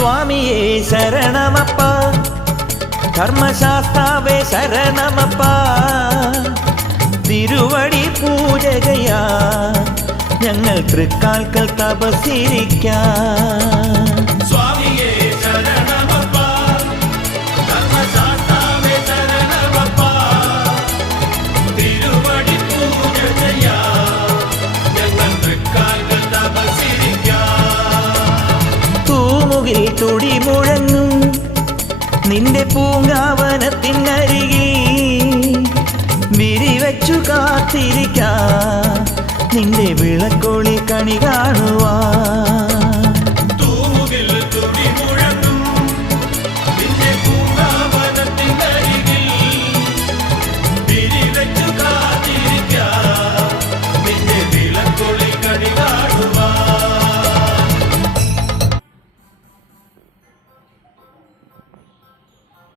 സ്വാമിയേ ശരണമപ്പ, ധർമ്മശാസ്താവേ ശരണമപ്പ, തിരുവടി പൂജകയാ ഞങ്ങൾ തൃക്കാൽക്കൽ തപസ്സിരിക്കാം. സ്വാമിയേ ശരണമപ്പ, ധർമ്മശാസ്താവേ ശരണമപ്പ, തിരുവടി പൂജകയാ ഞങ്ങൾ തൃക്കാൽക്കൽ തപസ്സിരിക്കാം. തൂമുകിൽ തുടി മുഴങ്ങും നിന്റെ പൂങ്കാവനത്തിനരികിൽ വിരിവച്ചു കാത്തിരിക്കാം നിന്റെ വിളക്കൊളി കണി കാണുവാൻ.